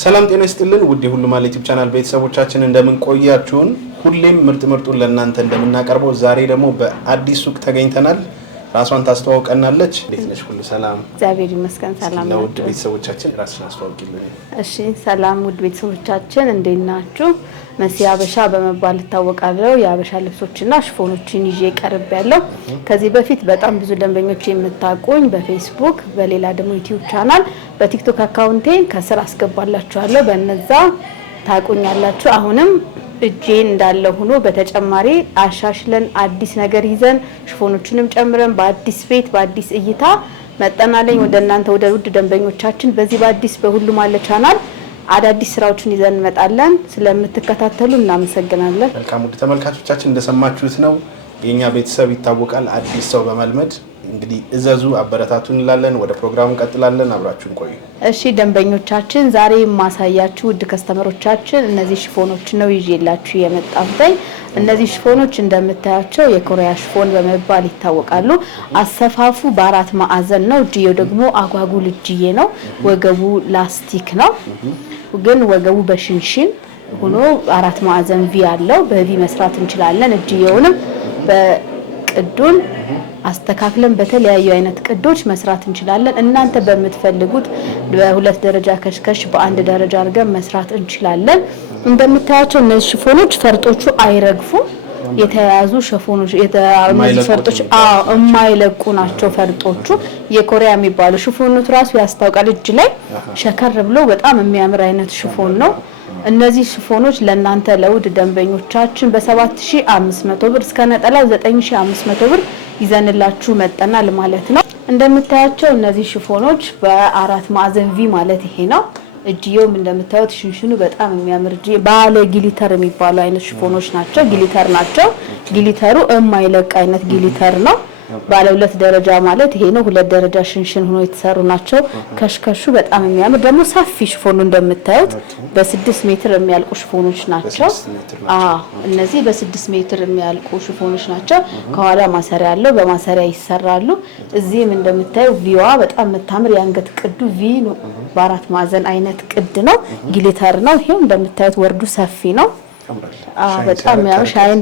ሰላም ጤና ይስጥልን ውድ ሁሉ ማለት ዩቲዩብ ቻናል ቤተሰቦቻችን እንደምን ቆያችሁን? ሁሌም ምርጡን ለእናንተ እንደምናቀርበው ዛሬ ደግሞ በአዲስ ሱቅ ተገኝተናል። ራሷን ታስተዋውቀናለች። እንዴት ነሽ? ሁሉ ሰላም? እግዚአብሔር ይመስገን ሰላም ነው። ውድ ቤተሰቦቻችን ራስሽን አስተዋውቂልን። እሺ ሰላም ውድ ቤተሰቦቻችን እንዴት ናችሁ? መሲ አበሻ በመባል እታወቃለሁ። የአበሻ ልብሶችና ሽፎኖችን ይዤ ቀርብ ያለው ከዚህ በፊት በጣም ብዙ ደንበኞች የምታውቁኝ በፌስቡክ በሌላ ደግሞ ዩቲዩብ ቻናል በቲክቶክ አካውንቴን ከስር አስገባላችኋለሁ። በእነዛ ታውቁኛላችሁ። አሁንም እጄን እንዳለ ሆኖ በተጨማሪ አሻሽለን አዲስ ነገር ይዘን ሽፎኖችንም ጨምረን በአዲስ ቤት በአዲስ እይታ መጠናለኝ ወደ እናንተ ወደ ውድ ደንበኞቻችን በዚህ በአዲስ በሁሉ ማለት ቻናል አዳዲስ ስራዎችን ይዘን እንመጣለን። ስለምትከታተሉ እናመሰግናለን። መልካም ውድ ተመልካቾቻችን እንደሰማችሁት ነው የኛ ቤተሰብ ይታወቃል አዲስ ሰው በመልመድ እንግዲህ እዘዙ አበረታቱ እንላለን። ወደ ፕሮግራሙ እንቀጥላለን። አብራችሁን ቆዩ። እሺ ደንበኞቻችን ዛሬ ማሳያችሁ ውድ ከስተመሮቻችን እነዚህ ሽፎኖች ነው ይዤላችሁ የመጣሁት። እነዚህ ሽፎኖች እንደምታያቸው የኮሪያ ሽፎን በመባል ይታወቃሉ። አሰፋፉ በአራት ማዕዘን ነው። እጅየው ደግሞ አጓጉል እጅዬ ነው። ወገቡ ላስቲክ ነው። ግን ወገቡ በሽንሽን ሆኖ አራት ማዕዘን ቪ አለው። በቪ መስራት እንችላለን። እጅየውንም በቅዱን አስተካክለን በተለያዩ አይነት ቅዶች መስራት እንችላለን። እናንተ በመትፈልጉት በሁለት ደረጃ ከሽከሽ በአንድ ደረጃ አድርገን መስራት እንችላለን። እንደምታያቸው እነዚህ ሽፎኖች ፈርጦቹ አይረግፉም። የተያያዙ ሽፎኖች እነዚህ ፈርጦች የማይለቁ ናቸው። ፈርጦቹ የኮሪያ የሚባሉ ሽፎኖች ራሱ ያስታውቃል። እጅ ላይ ሸከር ብሎ በጣም የሚያምር አይነት ሽፎን ነው። እነዚህ ሽፎኖች ለእናንተ ለውድ ደንበኞቻችን በ7500 ብር እስከ ነጠላው 9500 ብር ይዘንላችሁ መጠናል ማለት ነው። እንደምታያቸው እነዚህ ሽፎኖች በአራት ማዕዘን ቪ ማለት ይሄ ነው። እጅየውም እንደምታዩት ሽንሽኑ በጣም የሚያምር እጅ ባለ ግሊተር የሚባሉ አይነት ሽፎኖች ናቸው። ግሊተር ናቸው። ግሊተሩ የማይለቅ አይነት ግሊተር ነው። ባለ ሁለት ደረጃ ማለት ይሄ ነው። ሁለት ደረጃ ሽንሽን ሆኖ የተሰሩ ናቸው። ከሽከሹ በጣም የሚያምር ደግሞ ሰፊ ሽፎኑ እንደምታዩት በ6 ሜትር የሚያልቁ ሽፎኖች ናቸው። እነዚህ በ6 ሜትር የሚያልቁ ሽፎኖች ናቸው። ከኋላ ማሰሪያ አለው። በማሰሪያ ይሰራሉ። እዚህም እንደምታዩ ቪዋ በጣም የምታምር የአንገት ቅዱ ቪ ነው። በአራት ማዕዘን አይነት ቅድ ነው። ግሊተር ነው። ይሄው እንደምታዩት ወርዱ ሰፊ ነው። በጣም ያሻይን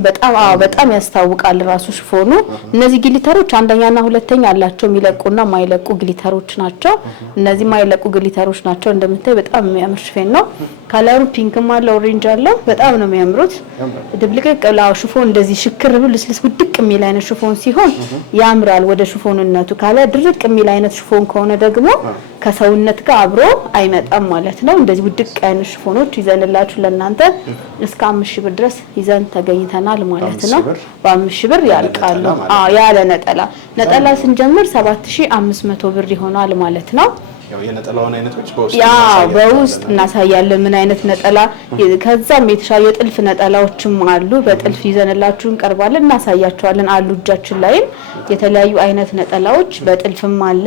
በጣም ያስታውቃል ራሱ ሽፎኑ። እነዚህ ግሊተሮች አንደኛና ሁለተኛ አላቸው። የሚለቁና ማይለቁ ግሊተሮች ናቸው። እነዚህ ማይለቁ ግሊተሮች ናቸው። እንደምታይ በጣም የሚያምር ሽፎን ነው። ካለሩ ፒንክም አለ ኦሬንጅ አለ። በጣም ነው የሚያምሩት። ድብልቅቅ ብላው ሽፎን እንደዚህ ሽክር ብሎ ልስልስ ውድቅ የሚል አይነት ሽፎን ሲሆን ያምራል ወደ ሽፎንነቱ። ካለ ድርቅ የሚል አይነት ሽፎን ከሆነ ደግሞ ከሰውነት ጋር አብሮ አይመጣም ማለት ነው። እንደዚህ ውድቅ አይነት ሽፎኖች ይዘንላችሁ ለእናንተ እስከ 5000 ብር ድረስ ይዘን ተገኝተናል ማለት ነው። በ5000 ብር ያልቃሉ። ያለ ነጠላ ስንጀምር 7500 ብር ይሆናል ማለት ነው። ያው የነጠላውን አይነቶች በውስጥ እናሳያለን ምን አይነት ነጠላ። ከዛም የተሻለ የጥልፍ ነጠላዎችም አሉ። በጥልፍ ይዘንላችሁ እንቀርባለን፣ እናሳያቸዋለን አሉ። እጃችን ላይም የተለያዩ አይነት ነጠላዎች በጥልፍም አለ።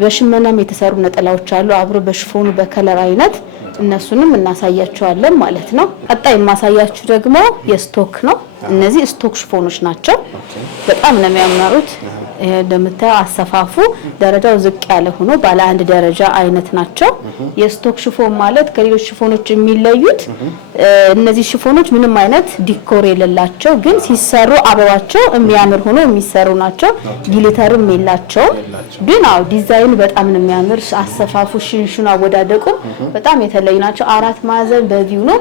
በሽመናም የተሰሩ ነጠላዎች አሉ አብሮ በሽፎኑ በከለር አይነት እነሱንም እናሳያቸዋለን ማለት ነው። ቀጣይ የማሳያችሁ ደግሞ የስቶክ ነው። እነዚህ ስቶክ ሽፎኖች ናቸው። በጣም ነው የሚያምሩት። እንደምታዩ አሰፋፉ ደረጃው ዝቅ ያለ ሆኖ ባለ አንድ ደረጃ አይነት ናቸው። የስቶክ ሽፎን ማለት ከሌሎች ሽፎኖች የሚለዩት እነዚህ ሽፎኖች ምንም አይነት ዲኮር የሌላቸው ግን ሲሰሩ አበባቸው የሚያምር ሆኖ የሚሰሩ ናቸው። ግሊተርም የላቸው ግን ዲዛይኑ በጣም ነው የሚያምር። አሰፋፉ ሽንሽኑ አወዳደቁ በጣም የተለዩ ናቸው። አራት ማዕዘን በቪው ነው።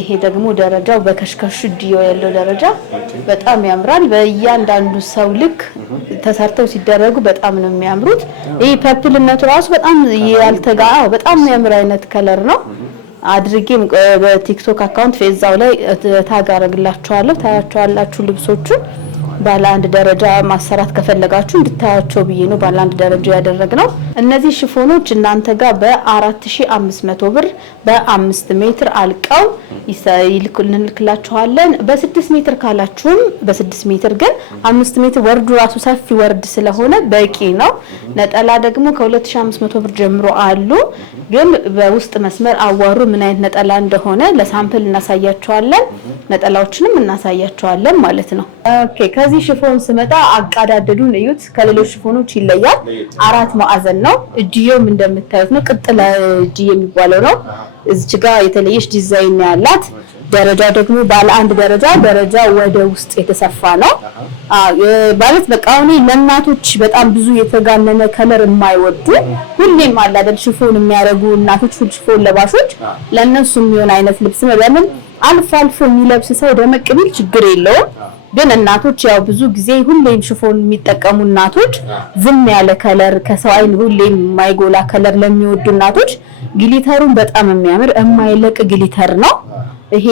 ይሄ ደግሞ ደረጃው በከሽከሹ ዲዮ ያለው ደረጃ በጣም ያምራል። በእያንዳንዱ ሰው ልክ ተሰርተው ሲደረጉ በጣም ነው የሚያምሩት። ይሄ ፐርፕልነቱ ራሱ በጣም ያልተጋው በጣም የሚያምር አይነት ከለር ነው። አድርጌም በቲክቶክ አካውንት ፌዛው ላይ ታግ አረግላችኋለሁ። ታያችኋላችሁ ልብሶቹን። ባለ አንድ ደረጃ ማሰራት ከፈለጋችሁ እንድታያቸው ብዬ ነው ባለ አንድ ደረጃ ያደረግነው። እነዚህ ሽፎኖች እናንተ ጋር በ4500 ብር በ5 ሜትር አልቀው ይልኩልንላችኋለን። በ6 ሜትር ካላችሁም በ6 ሜትር ግን 5 ሜትር ወርዱ ራሱ ሰፊ ወርድ ስለሆነ በቂ ነው። ነጠላ ደግሞ ከ2500 ብር ጀምሮ አሉ። ግን በውስጥ መስመር አዋሩ ምን አይነት ነጠላ እንደሆነ ለሳምፕል እናሳያቸዋለን። ነጠላዎችንም እናሳያቸዋለን ማለት ነው። ኦኬ ከዚህ ሽፎን ስመጣ አቃዳደዱን እዩት። ከሌሎች ሽፎኖች ይለያል። አራት ማዕዘን ነው። እጅየውም እንደምታዩት ነው። ቅጥለ እጅ የሚባለው ነው። እዚች ጋር የተለየች ዲዛይን ያላት ደረጃ ደግሞ ባለ አንድ ደረጃ ወደ ውስጥ የተሰፋ ነው። ማለት በቃ አሁን ለእናቶች በጣም ብዙ የተጋነነ ከለር የማይወዱ ሁሌም አለ አይደል ሽፎን የሚያረጉ እናቶች ሽፎን ለባሾች ለነሱ የሚሆን አይነት ልብስ ነው። ለምን አልፎ የሚለብስ ሰው ደመቅ ቢል ችግር የለውም። ግን እናቶች ያው ብዙ ጊዜ ሁሌም ሽፎን የሚጠቀሙ እናቶች ዝም ያለ ከለር ከሰው አይን ሁሌም የማይጎላ ከለር ለሚወዱ እናቶች ግሊተሩን በጣም የሚያምር የማይለቅ ግሊተር ነው። ይሄ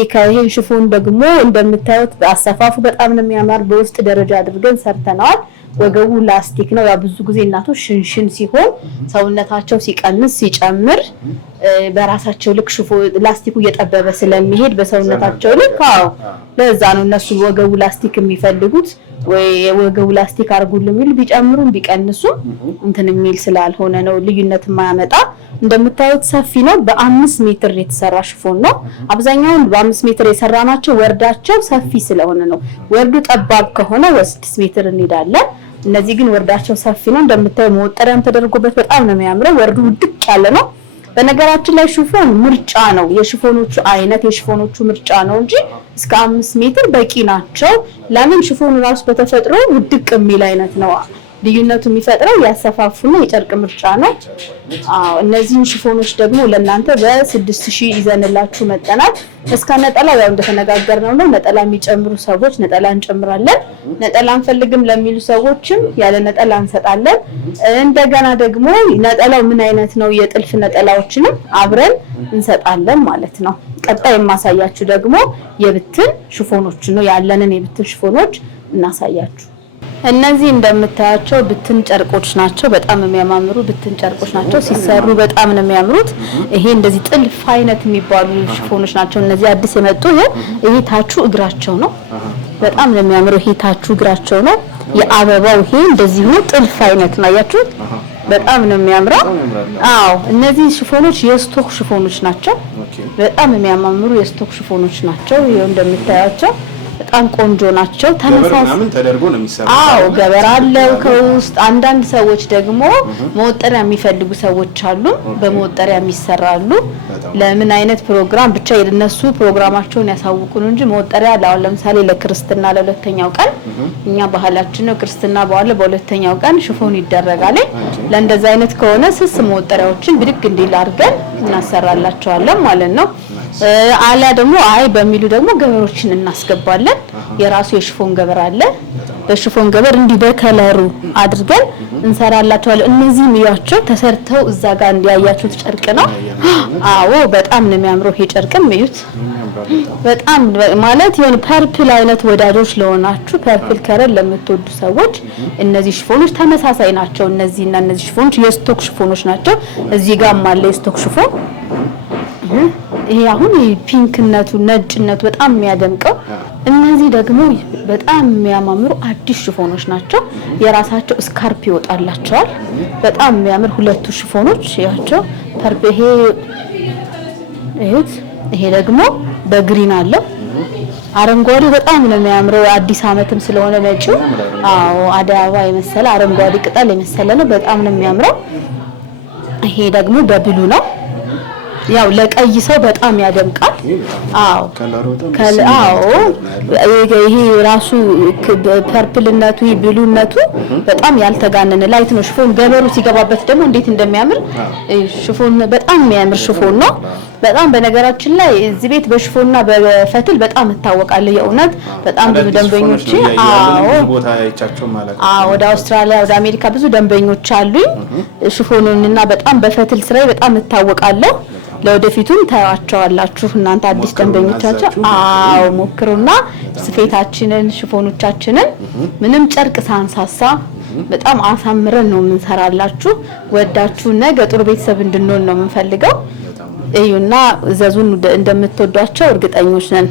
ሽፎን ደግሞ እንደምታዩት አሰፋፉ በጣም ነው የሚያምር። በውስጥ ደረጃ አድርገን ሰርተናል። ወገቡ ላስቲክ ነው። ያ ብዙ ጊዜ እናቶች ሽንሽን ሲሆን ሰውነታቸው ሲቀንስ ሲጨምር በራሳቸው ልክ ላስቲኩ እየጠበበ ስለሚሄድ በሰውነታቸው ልክ ለዛ ነው እነሱ ወገቡ ላስቲክ የሚፈልጉት። ወይ ወገቡ ላስቲክ አርጉልኝ የሚል ቢጨምሩም ቢቀንሱ እንትን የሚል ስላልሆነ ነው ልዩነት የማያመጣ። እንደምታዩት ሰፊ ነው። በ5 ሜትር የተሰራ ሽፎን ነው። አብዛኛውን በ5 ሜትር የሰራናቸው ወርዳቸው ሰፊ ስለሆነ ነው። ወርዱ ጠባብ ከሆነ 6 ሜትር እንሄዳለን። እነዚህ ግን ወርዳቸው ሰፊ ነው። እንደምታዩ መወጠሪያም ተደርጎበት በጣም ነው የሚያምረው። ወርዱ ድቅ ያለ ነው። በነገራችን ላይ ሽፎን ምርጫ ነው። የሽፎኖቹ አይነት የሽፎኖቹ ምርጫ ነው እንጂ እስከ 5 ሜትር በቂ ናቸው። ለምን ሽፎኑ ራሱ በተፈጥሮ ውድቅ የሚል አይነት ነው። ልዩነቱ የሚፈጥረው ያሰፋፉና የጨርቅ ምርጫ ነው። እነዚህን ሽፎኖች ደግሞ ለእናንተ በ6000 ይዘንላችሁ መጠናል። እስከ ነጠላው ያው እንደተነጋገርነው ነው። ነጠላ የሚጨምሩ ሰዎች ነጠላ እንጨምራለን። ነጠላ አንፈልግም ለሚሉ ሰዎችም ያለ ነጠላ እንሰጣለን። እንደገና ደግሞ ነጠላው ምን አይነት ነው የጥልፍ ነጠላዎችንም አብረን እንሰጣለን ማለት ነው። ቀጣይ የማሳያችሁ ደግሞ የብትን ሽፎኖች ነው። ያለንን የብትን ሽፎኖች እናሳያችሁ። እነዚህ እንደምታያቸው ብትን ጨርቆች ናቸው። በጣም የሚያማምሩ ብትን ጨርቆች ናቸው። ሲሰሩ በጣም ነው የሚያምሩት። ይሄ እንደዚህ ጥልፍ አይነት የሚባሉ ሽፎኖች ናቸው። እነዚህ አዲስ የመጡ ይሄ ታቹ እግራቸው ነው። በጣም ነው የሚያምሩ። ይሄ ታቹ እግራቸው ነው። የአበባው ይሄ እንደዚህ ነው። ጥልፍ አይነት ነው። አያችሁት? በጣም ነው የሚያምረው። እነዚህ ሽፎኖች የስቶክ ሽፎኖች ናቸው። በጣም የሚያማምሩ የስቶክ ሽፎኖች ናቸው። ይሄው እንደምታያቸው በጣም ቆንጆ ናቸው። ተመሳሳይ ተደርጎ ነው የሚሰራው። ገበር አለው ከውስጥ። አንዳንድ ሰዎች ደግሞ መወጠሪያ የሚፈልጉ ሰዎች አሉ። በመወጠሪያ የሚሰራሉ። ለምን አይነት ፕሮግራም ብቻ የነሱ ፕሮግራማቸውን ያሳውቁን እንጂ መወጠሪያ ለምሳሌ ለክርስትና ለሁለተኛው ቀን እኛ ባህላችን ነው። ክርስትና በኋላ በሁለተኛው ቀን ሽፎን ይደረጋል። ለእንደዛ አይነት ከሆነ ስስ መወጠሪያዎችን ብድግ እንዲል አድርገን እናሰራላቸዋለን ማለት ነው። አላ ደግሞ በሚሉ ደግሞ ገበሮችን እናስገባለን። የራሱ የሽፎን ገበር አለ። በሽፎን ገበር እንዲህ በከለሩ አድርገን እንሰራላቸዋለን። እነዚህ ሚያቸው ተሰርተው እዛ ጋር እንዲያያችሁት ጨርቅ ነው። በጣም ነው የሚያምረው። ይሄ ጨርቅም እዩት። በጣም ማለት የሆነ ፐርፕል አይነት ወዳጆች ለሆናችሁ ፐርፕል ከለር ለምትወዱ ሰዎች እነዚህ ሽፎኖች ተመሳሳይ ናቸው። እነዚህና እነዚህ ሽፎኖች የስቶክ ሽፎኖች ናቸው። እዚህ ጋር አለ የስቶክ ሽፎን። ይሄ አሁን ፒንክነቱ ነጭነቱ በጣም የሚያደምቀው። እነዚህ ደግሞ በጣም የሚያማምሩ አዲስ ሽፎኖች ናቸው። የራሳቸው ስካርፕ ይወጣላቸዋል። በጣም የሚያምር ሁለቱ ሽፎኖች ያቸው ፐርፕ። ይሄ ደግሞ በግሪን አለው። አረንጓዴ በጣም ነው የሚያምረው። አዲስ አመትም ስለሆነ ነጭው አደይ አበባ የመሰለ አረንጓዴ ቅጠል የመሰለ ነው። በጣም ነው የሚያምረው። ይሄ ደግሞ በብሉ ነው። ያው ለቀይ ሰው በጣም ያደምቃል። ይሄ ራሱ ፐርፕልነቱ ብሉነቱ በጣም ያልተጋነነ ላይት ነው። ሽፎን ገበሩ ሲገባበት ደግሞ እንዴት እንደሚያምር ሽፎን በጣም የሚያምር ሽፎን ነው። በጣም በነገራችን ላይ እዚህ ቤት በሽፎንና በፈትል በጣም እታወቃለሁ። የእውነት በጣም ብዙ ደንበኞች ቦታ አይቻቸው ማለት ነው። ወደ አውስትራሊያ ወደ አሜሪካ ብዙ ደንበኞች አሉኝ። ሽፎንንና በጣም በፈትል ስራዬ በጣም እታወቃለሁ። ለወደፊቱም ታያቸዋላችሁ እናንተ አዲስ ደንበኞቻችሁ። ሞክሩና ስፌታችንን ሽፎኖቻችንን ምንም ጨርቅ ሳንሳሳ በጣም አሳምረን ነው የምንሰራላችሁ። ወዳችሁ ነገ ጥሩ ቤተሰብ እንድንሆን ነው የምንፈልገው። እዩና ዘዙን እንደምትወዷቸው እርግጠኞች ነን።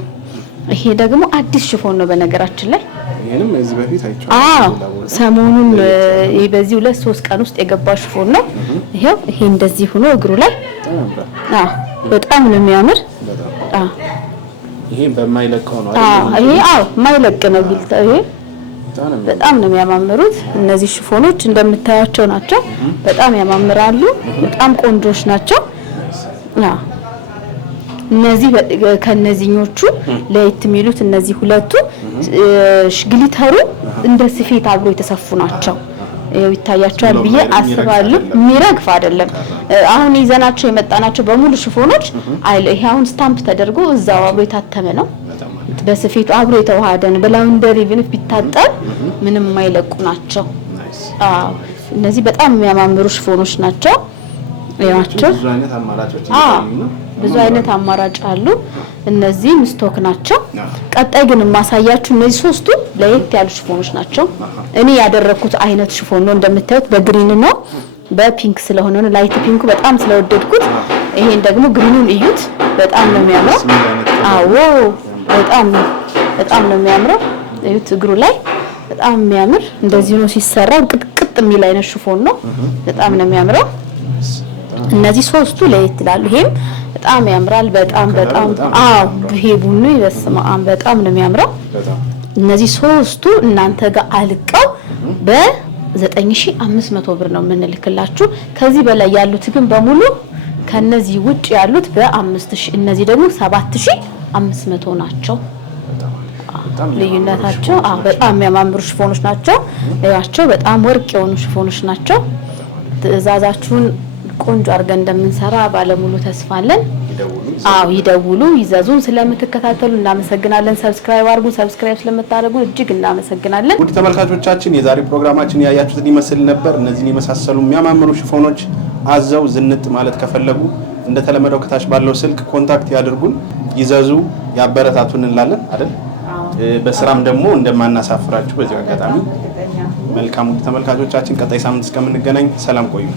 ይሄ ደግሞ አዲስ ሽፎን ነው በነገራችን ላይ። ይሄንም እዚህ በፊት አይቻለሁ። ሰሞኑን በዚህ 2-3 ቀን ውስጥ የገባ ሽፎን ነው። ይሄ እንደዚህ ሆኖ እግሩ ላይ በጣም ነው የሚያምር። ይሄ በማይለቀው ነው አይደል? ይሄ ማይለቅ ነው ቢልታ። ይሄ በጣም ነው የሚያማምሩት። እነዚህ ሽፎኖች እንደምታያቸው ናቸው። በጣም ያማምራሉ። በጣም ቆንጆች ናቸው። እነዚህ ከነዚህኞቹ ለየት የሚሉት እነዚህ ሁለቱ ግሊተሩ እንደ ስፌት አብሮ የተሰፉ ናቸው። ይታያቸዋል ብዬ አስባለሁ። የሚረግፍ አይደለም። አሁን ይዘናቸው የመጣናቸው በሙሉ ሽፎኖች ይሄ አሁን ስታምፕ ተደርጎ እዛው አብሮ የታተመ ነው። በስፌቱ አብሮ የተዋሃደ ነው። በላውንደሪ ብንፍ ቢታጠብ ምንም የማይለቁ ናቸው። እነዚህ በጣም የሚያማምሩ ሽፎኖች ናቸው። ያቸው ብዙ አይነት አማራጭ አሉ። እነዚህ ስቶክ ናቸው። ቀጣይ ግን ማሳያችሁ እነዚህ ሶስቱ ለየት ያሉ ሽፎኖች ናቸው። እኔ ያደረኩት አይነት ሽፎን ነው። እንደምታዩት በግሪን ነው፣ በፒንክ ስለሆነ ነው። ላይት ፒንኩ በጣም ስለወደድኩት ይሄን ደግሞ ግሪኑን እዩት። በጣም ነው የሚያምረው። አዎ በጣም ነው የሚያምረው። እዩት እግሩ ላይ በጣም የሚያምር እንደዚህ ነው ሲሰራ። ቅጥቅጥ የሚል አይነት ሽፎን ነው። በጣም ነው የሚያምረው። እነዚህ ሶስቱ ለየት ይላሉ። ይሄም በጣም ያምራል። በጣም ይሄ ቡኑ ይበስማም በጣም ነው የሚያምረው። እነዚህ ሶስቱ እናንተ ጋር አልቀው በ9500 ብር ነው የምንልክላችሁ። ከዚህ በላይ ያሉት ግን በሙሉ ከነዚህ ውጭ ያሉት በ5000፣ እነዚህ ደግሞ 7500 ናቸው። ልዩነታቸው በጣም የሚያማምሩ ሽፎኖች ናቸው። ያቸው በጣም ወርቅ የሆኑ ሽፎኖች ናቸው። ትዕዛዛችሁን ቆንጆ አድርገን እንደምንሰራ ባለሙሉ ተስፋ አለን። ይደውሉ፣ ይዘዙን። ስለምትከታተሉ እናመሰግናለን። ሰብስክራይብ አድርጉ። ሰብስክራይብ ስለምታደርጉ እጅግ እናመሰግናለን። ውድ ተመልካቾቻችን የዛሬ ፕሮግራማችን ያያችሁትን ይመስል ነበር። እነዚህን የመሳሰሉ የሚያማምሩ ሽፎኖች አዘው ዝንጥ ማለት ከፈለጉ እንደተለመደው ከታች ባለው ስልክ ኮንታክት ያድርጉን፣ ይዘዙ፣ ያበረታቱን እንላለን አይደል? በስራም ደግሞ እንደማናሳፍራችሁ በዚህ አጋጣሚ መልካም። ውድ ተመልካቾቻችን ቀጣይ ሳምንት እስከምንገናኝ ሰላም ቆዩ።